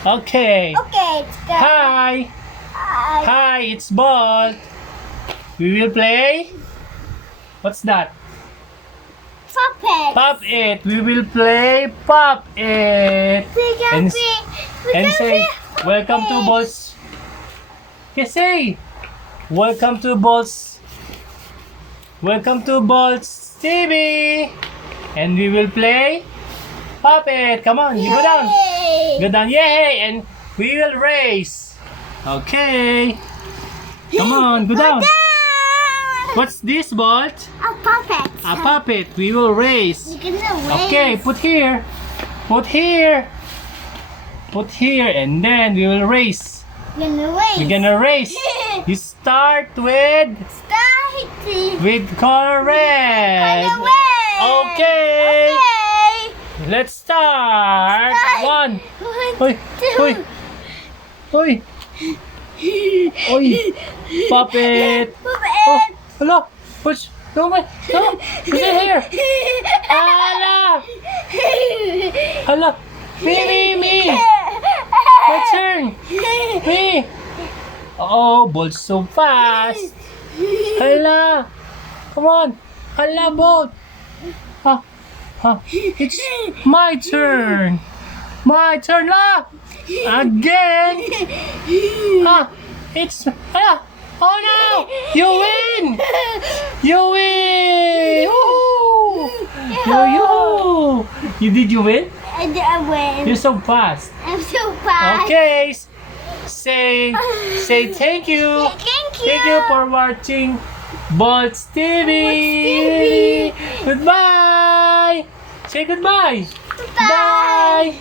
Okay. Okay, it's good. Hi. Hi, it's Bolt. We will play. What's that? Puppet. Pop it. We will play Pop it. And say, welcome to Bolt's. Okay, say, welcome to Bolt's. Welcome to Bolt's TV. And we will play Pop it. Come on, you go down. Go down, yay! And we will race. Okay. Come on, go down. What's this, Bolt? A puppet. A puppet. We will race. You're gonna race. Okay, put here. Put here. Put here, and then we will race. You're gonna race. We're gonna race. You start with color red. Color red. Okay. Okay. Let's start. One. Hoy, hoy. Hoy. Hoy. Puppet. Oh, hello. Push. No, no. Push it here. Hala. Hala. Me. My turn. Me. Oh, Bolt so fast. Hala. Come on. Hala, Bolt. It's my turn. My turn, la. Again. It's oh no! You win! You win! Woo! You win? I win. You're so fast. I'm so fast. Okay. Say thank you. Thank you. Thank you for watching Bolt's TV. TV. Goodbye. Say goodbye. Bye. Bye.